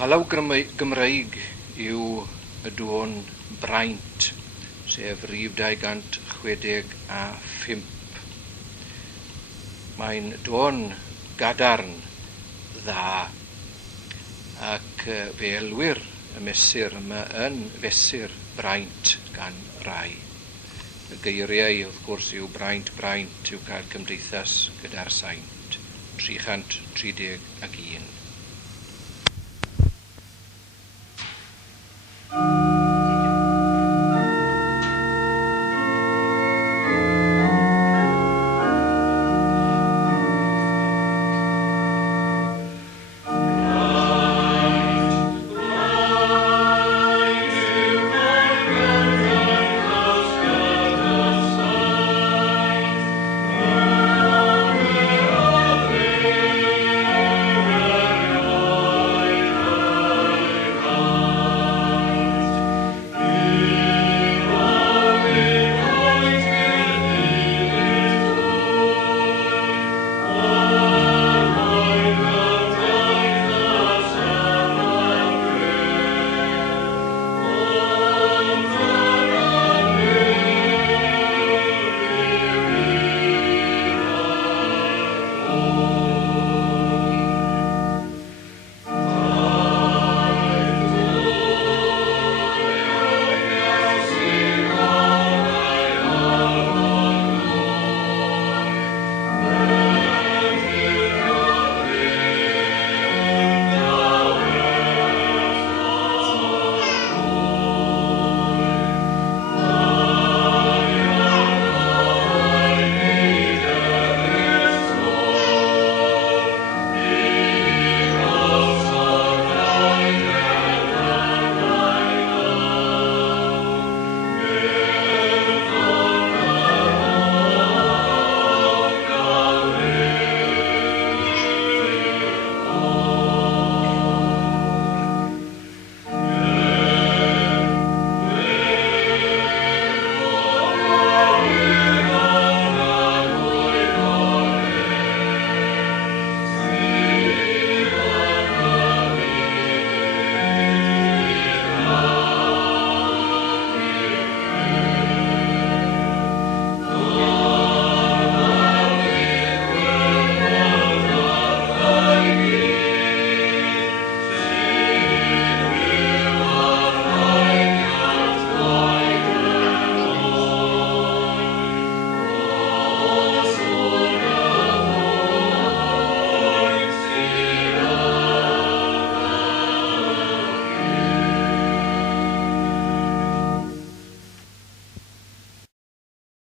Alaw Gymreig yw y dôn braint, sef rhif 265. Mae'n dôn gadarn dda ac fe elwir y mesur yma yn fesur braint gan rai. Y geiriau wrth gwrs yw braint yw cael cymdeithas gyda'r saint 331.